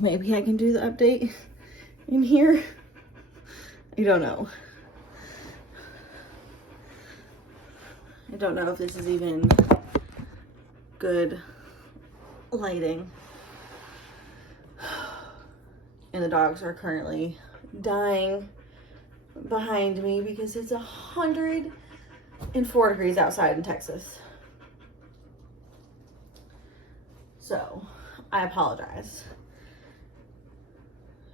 Maybe I can do the update in here. I don't know. I don't know if this is even good lighting. And the dogs are currently dying behind me because it's 104 degrees outside in Texas. So I apologize.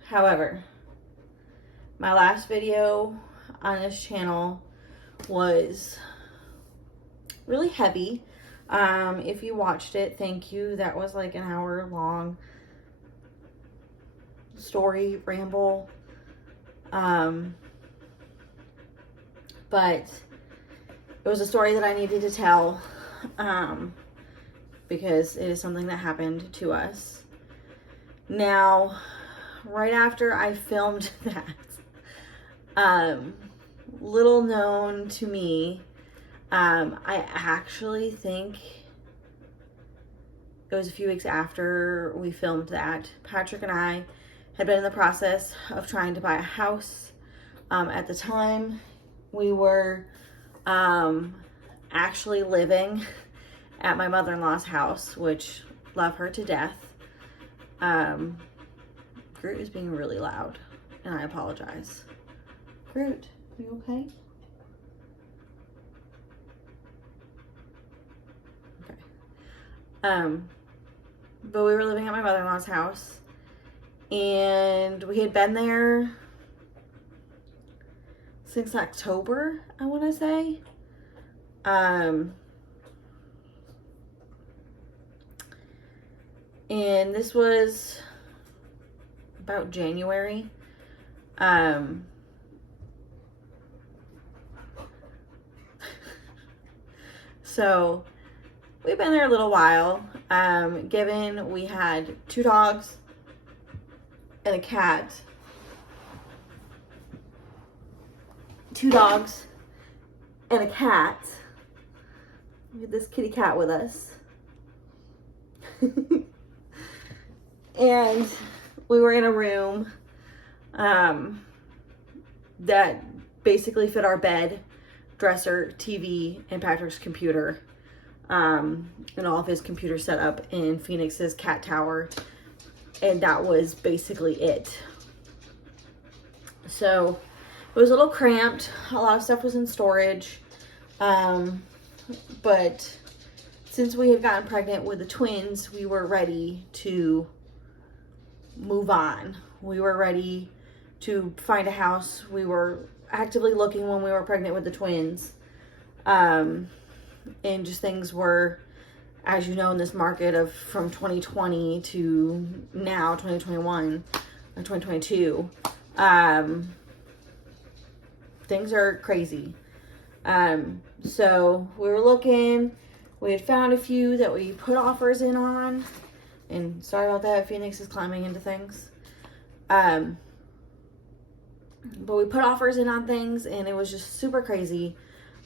However, my last video on this channel was really heavy. If you watched it, thank you. That was like an hour long story ramble. But it was a story that I needed to tell, because it is something that happened to us. Now, right after I filmed that, little known to me, I actually think it was a few weeks after we filmed that, Patrick and I had been in the process of trying to buy a house. At the time, we were actually living at my mother-in-law's house, which love her to death. Groot is being really loud, and I apologize. Groot, are you okay? Okay. But we were living at my mother-in-law's house, and we had been there since October, I want to say. And this was about January. So we've been there a little while. Given we had 2 dogs and a cat. 2 dogs and a cat. We had this kitty cat with us. And we were in a room that basically fit our bed, dresser, TV, and Patrick's computer. And all of his computers set up in Phoenix's cat tower. And that was basically it. So it was a little cramped. A lot of stuff was in storage. But since we had gotten pregnant with the twins, we were ready to move on. We were ready to find a house. We were actively looking when we were pregnant with the twins. And just things were, as you know, in this market of from 2020 to now 2021 or 2022, things are crazy. So we were looking. We had found a few that we put offers in on, and sorry about that, Phoenix is climbing into things. But we put offers in on things, and it was just super crazy.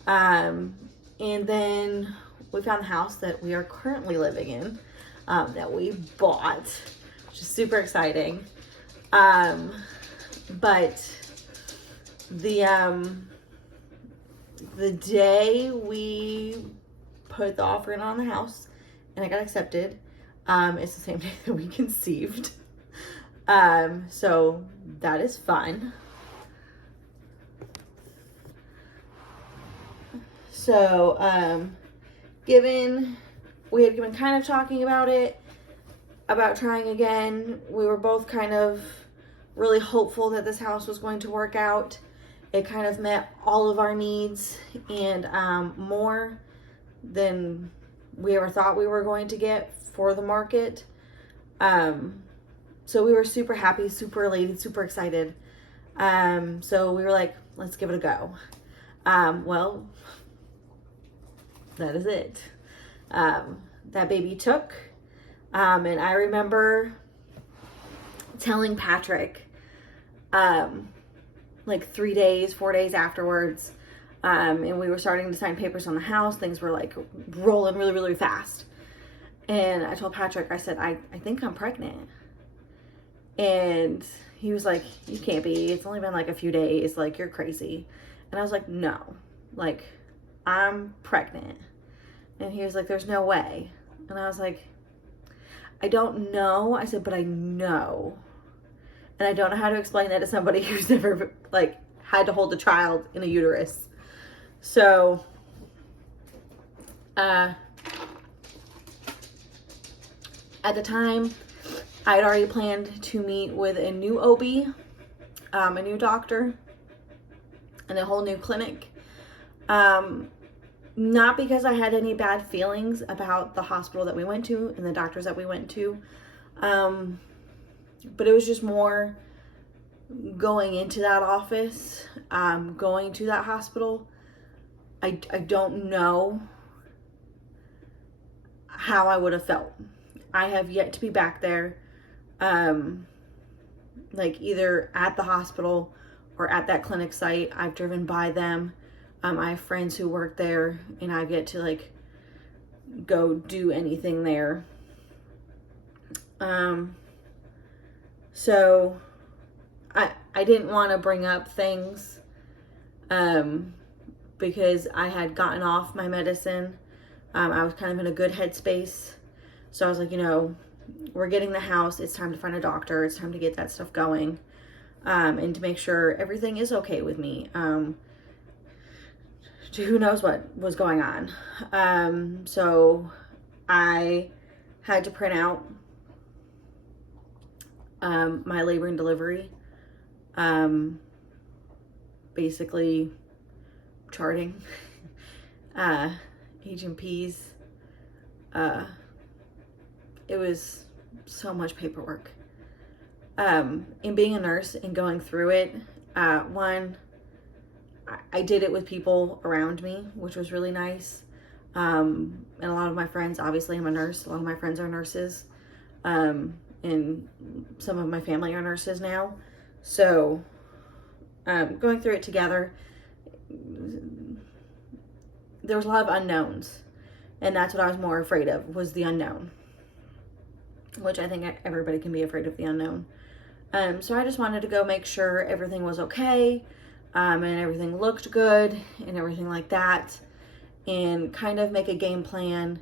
And then we found the house that we are currently living in, that we bought, which is super exciting. But the day we put the offer in on the house and it got accepted, it's the same day that we conceived. So that is fun. So, given we had been kind of talking about it, about trying again, we were both kind of really hopeful that this house was going to work out. It kind of met all of our needs and more than we ever thought we were going to get for the market. So we were super happy, super elated, super excited. So we were like, let's give it a go. Well, that is it. That baby took. And I remember telling Patrick, like 3 days, 4 days afterwards, and we were starting to sign papers on the house. Things were like rolling really, really fast. And I told Patrick, I said, I think I'm pregnant. And he was like, you can't be. It's only been like a few days. Like, you're crazy. And I was like, no. Like, I'm pregnant. And he was like, there's no way. And I was like, I don't know. I said, but I know. And I don't know how to explain that to somebody who's never, like, had to hold a child in a uterus. So, at the time, I had already planned to meet with a new OB, a new doctor, and a whole new clinic. Not because I had any bad feelings about the hospital that we went to and the doctors that we went to, but it was just more going into that office, going to that hospital. I don't know how I would have felt. I have yet to be back there, like either at the hospital or at that clinic site. I've driven by them. I have friends who work there, and I've yet to like go do anything there. So I didn't want to bring up things, because I had gotten off my medicine. I was kind of in a good headspace. So I was like, you know, we're getting the house. It's time to find a doctor. It's time to get that stuff going, and to make sure everything is okay with me. Who knows what was going on. So I had to print out my labor and delivery, basically charting, H&Ps. It was so much paperwork. In being a nurse and going through it, one, I did it with people around me, which was really nice. And a lot of my friends, obviously I'm a nurse, a lot of my friends are nurses. And some of my family are nurses now. So, going through it together, there was a lot of unknowns. And that's what I was more afraid of, was the unknown. Which I think everybody can be afraid of the unknown. So I just wanted to go make sure everything was okay. And everything looked good and everything like that. And kind of make a game plan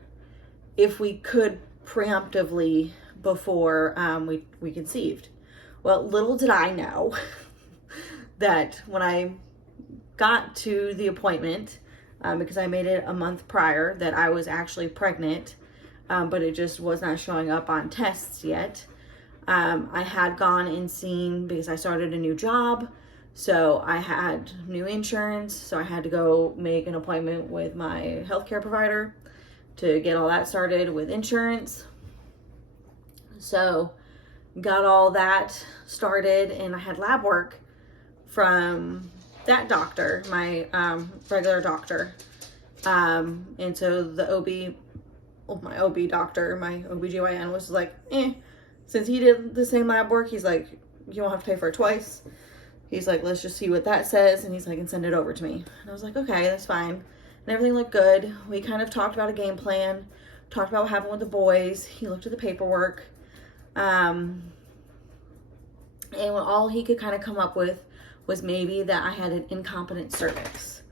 if we could preemptively before we conceived. Well, little did I know that when I got to the appointment, because I made it a month prior, that I was actually pregnant, but it just was not showing up on tests yet. I had gone and seen, because I started a new job, so I had new insurance, so I had to go make an appointment with my healthcare provider to get all that started with insurance. So got all that started, and I had lab work from that doctor, my regular doctor. And so the my OB doctor, my OBGYN was like, since he did the same lab work, he's like, you won't have to pay for it twice. He's like, let's just see what that says. And he's like, and send it over to me. And I was like, okay, that's fine. And everything looked good. We kind of talked about a game plan, talked about what happened with the boys. He looked at the paperwork. And all he could kind of come up with was maybe that I had an incompetent cervix.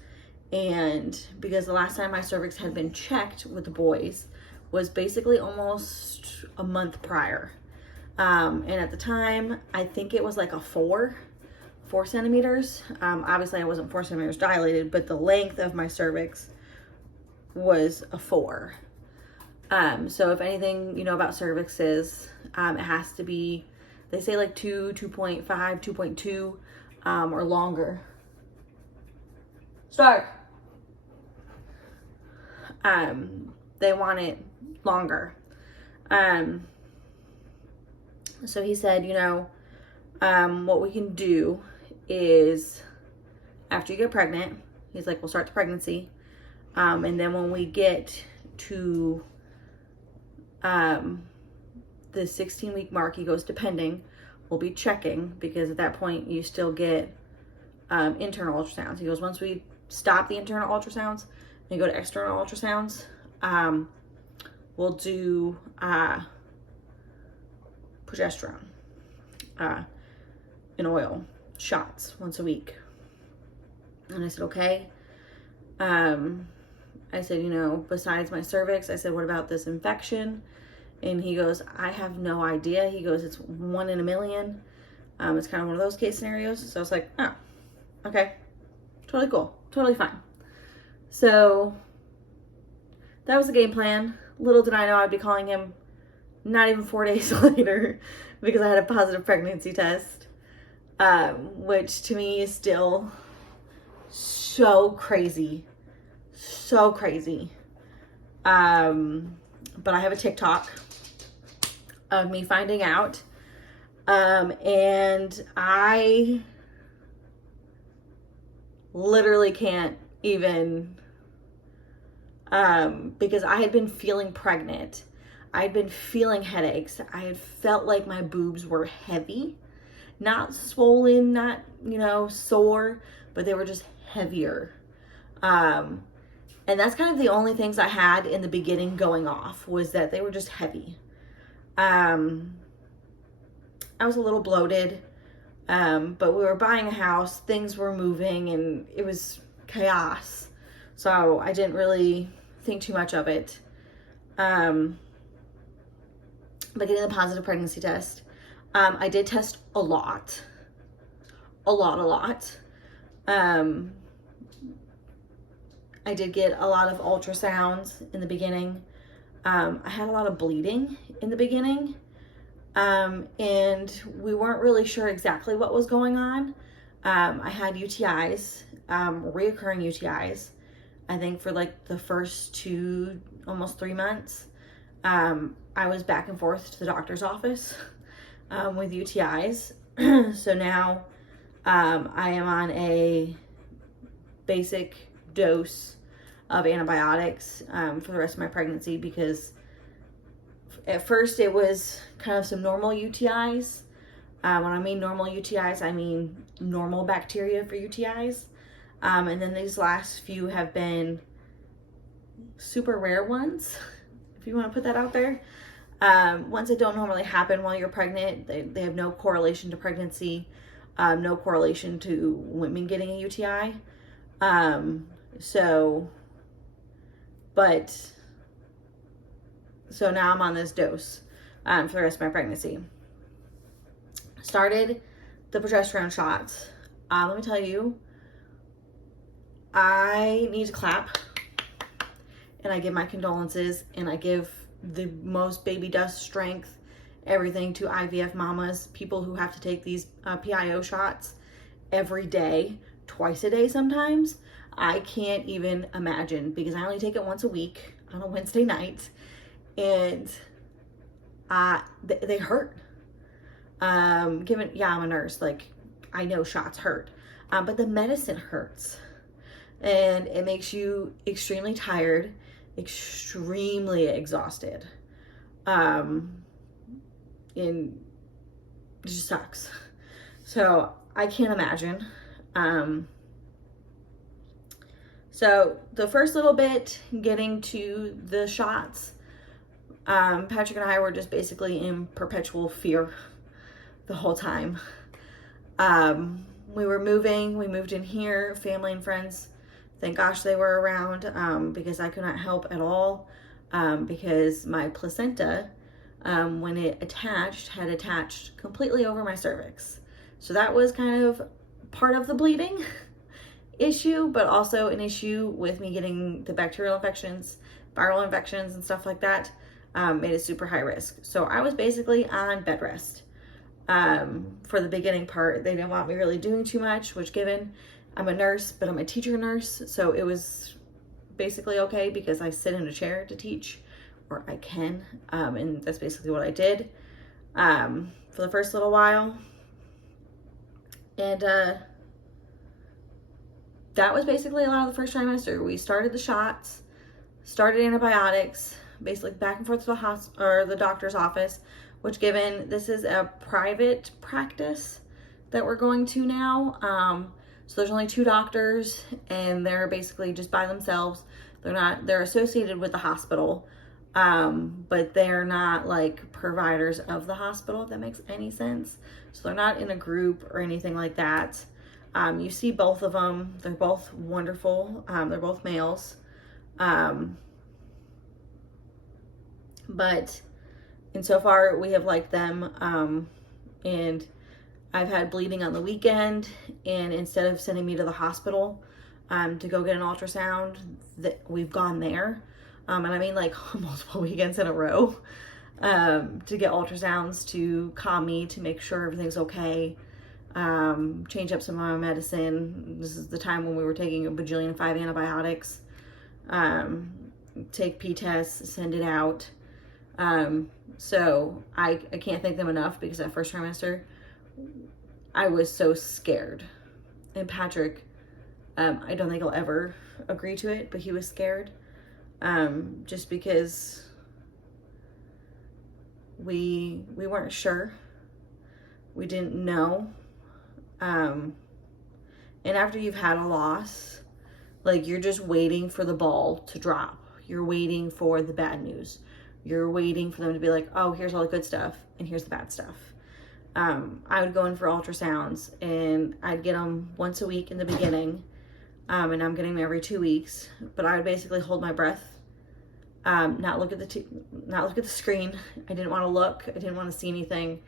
And because the last time my cervix had been checked with the boys was basically almost a month prior. And at the time, I think it was like a 4 centimeters. Obviously I wasn't 4 centimeters dilated, but the length of my cervix was a 4. So if anything you know about cervixes, it has to be, they say like 2, 2.5, 2.2, or longer. Start. They want it longer. So he said, you know, what we can do is after you get pregnant, he's like, we'll start the pregnancy. And then when we get to the 16-week mark, he goes, depending, we'll be checking, because at that point you still get internal ultrasounds. He goes, once we stop the internal ultrasounds and go to external ultrasounds, we'll do progesterone. in oil shots once a week. And I said, okay. I said, you know, besides my cervix, I said, what about this infection? And he goes, I have no idea. He goes, it's 1 in a million. It's kind of one of those case scenarios. So I was like, oh, okay. Totally cool. Totally fine. So that was the game plan. Little did I know I'd be calling him not even 4 days later because I had a positive pregnancy test, which to me is still so crazy. So crazy. But I have a TikTok of me finding out. And I literally can't even, because I had been feeling pregnant. I'd been feeling headaches. I had felt like my boobs were heavy, not swollen, not, you know, sore, but they were just heavier. And that's kind of the only things I had in the beginning going off, was that they were just heavy. I was a little bloated, but we were buying a house, things were moving, and it was chaos. So I didn't really think too much of it. But getting the positive pregnancy test, I did test a lot. I did get a lot of ultrasounds in the beginning. I had a lot of bleeding in the beginning. And we weren't really sure exactly what was going on. I had UTIs, reoccurring UTIs, I think for like the first 2, almost 3 months. I was back and forth to the doctor's office, with UTIs. So now, I am on a basic dose of antibiotics, for the rest of my pregnancy, because at first it was kind of some normal UTIs. When I mean normal UTIs, I mean normal bacteria for UTIs. And then these last few have been super rare ones, if you want to put that out there. Ones that don't normally happen while you're pregnant. They have no correlation to pregnancy, no correlation to women getting a UTI. So now I'm on this dose, for the rest of my pregnancy. Started the progesterone shots. Let me tell you, I need to clap, and I give my condolences, and I give the most baby dust strength, everything to IVF mamas, people who have to take these PIO shots every day, twice a day sometimes. I can't even imagine, because I only take it once a week on a Wednesday night, and they hurt. I'm a nurse, like, I know shots hurt, but the medicine hurts, and it makes you extremely tired, extremely exhausted, and it just sucks. So I can't imagine. So the first little bit, getting to the shots, Patrick and I were just basically in perpetual fear the whole time. We moved in here, family and friends, thank gosh they were around, because I could not help at all, because my placenta, when it had attached completely over my cervix. So that was kind of part of the bleeding issue, but also an issue with me getting the bacterial infections, viral infections, and stuff like that. Made it super high risk. So I was basically on bed rest. For the beginning part, they didn't want me really doing too much, which, given I'm a nurse, but I'm a teacher nurse, so it was basically okay, because I sit in a chair to teach, or I can, and that's basically what I did, for the first little while. And, that was basically a lot of the first trimester. We started the shots, started antibiotics, basically back and forth to the doctor's office, which, given this is a private practice that we're going to now, so there's only 2 doctors, and they're basically just by themselves. They're associated with the hospital, But they're not like providers of the hospital, if that makes any sense. So they're not in a group or anything like that. You see both of them. They're both wonderful. They're both males. But and so far we have liked them. And I've had bleeding on the weekend, and instead of sending me to the hospital to go get an ultrasound, that we've gone there. And I mean like multiple weekends in a row to get ultrasounds to calm me, to make sure everything's okay, change up some of my medicine. This is the time when we were taking a bajillion 5 antibiotics, take P-tests, send it out. So I can't thank them enough, because that first trimester, I was so scared. And Patrick, I don't think he'll ever agree to it, but he was scared. Just because we weren't sure. We didn't know. And after you've had a loss, like, you're just waiting for the ball to drop. You're waiting for the bad news. You're waiting for them to be like, oh, here's all the good stuff and here's the bad stuff. I would go in for ultrasounds, and I'd get them once a week in the beginning. And I'm getting them every 2 weeks, but I would basically hold my breath, not look at the screen. I didn't want to look. I didn't want to see anything.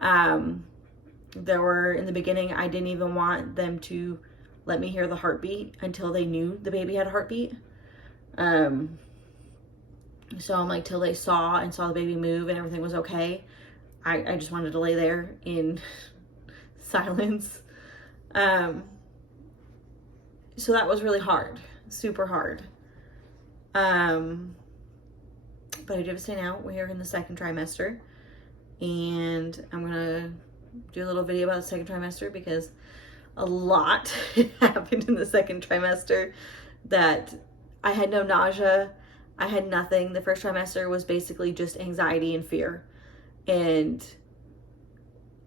There were, in the beginning, I didn't even want them to let me hear the heartbeat until they knew the baby had a heartbeat. So I'm like, till they saw the baby move and everything was okay, I just wanted to lay there in silence. So that was really hard, super hard. But I do have to say now, we're in the second trimester, and I'm gonna do a little video about the second trimester, because a lot happened in the second trimester. That I had no nausea, I had nothing. The first trimester was basically just anxiety and fear, and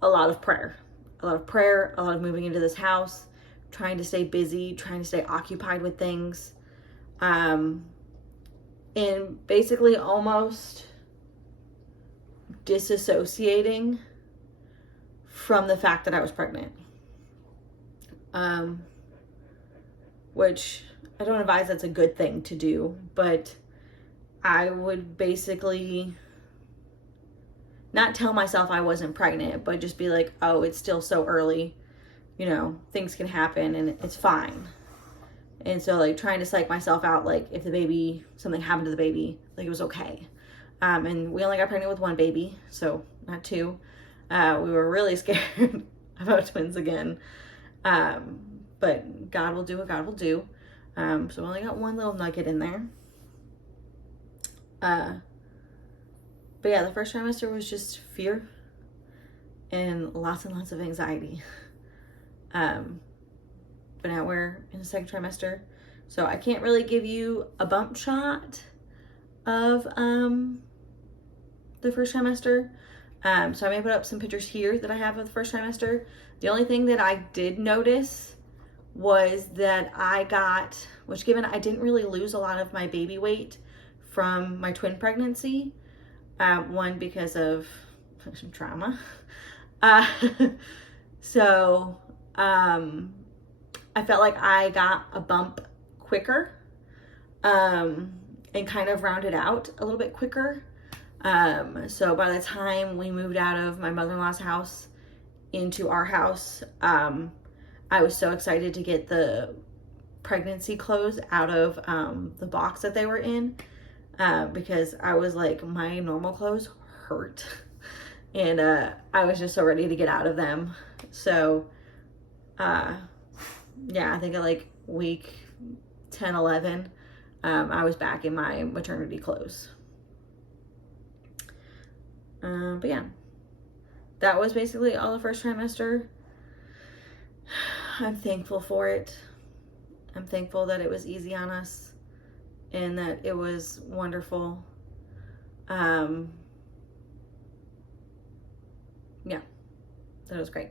a lot of prayer, a lot of moving into this house, trying to stay busy, trying to stay occupied with things, and basically almost disassociating from the fact that I was pregnant. Which I don't advise that's a good thing to do, but I would basically not tell myself I wasn't pregnant, but just be like, oh, it's still so early, you know, things can happen and it's fine. And so, like, trying to psych myself out, like, if something happened to the baby, like, it was okay. And we only got pregnant with one baby, so not two. We were really scared about twins again. But God will do what God will do. So we only got one little nugget in there. But yeah, the first trimester was just fear and lots of anxiety. But now we're in the second trimester, so I can't really give you a bump shot of the first trimester. So I may put up some pictures here that I have of the first trimester. The only thing that I did notice was that I got, which given I didn't really lose a lot of my baby weight from my twin pregnancy, one because of some trauma. So I felt like I got a bump quicker, and kind of rounded out a little bit quicker. So by the time we moved out of my mother-in-law's house into our house, I was so excited to get the pregnancy clothes out of the box that they were in, because I was like, my normal clothes hurt. And I was just so ready to get out of them. So yeah, I think at like week 10, 11, I was back in my maternity clothes. But yeah, that was basically all the first trimester. I'm thankful for it. I'm thankful that it was easy on us and that it was wonderful. Yeah, that was great.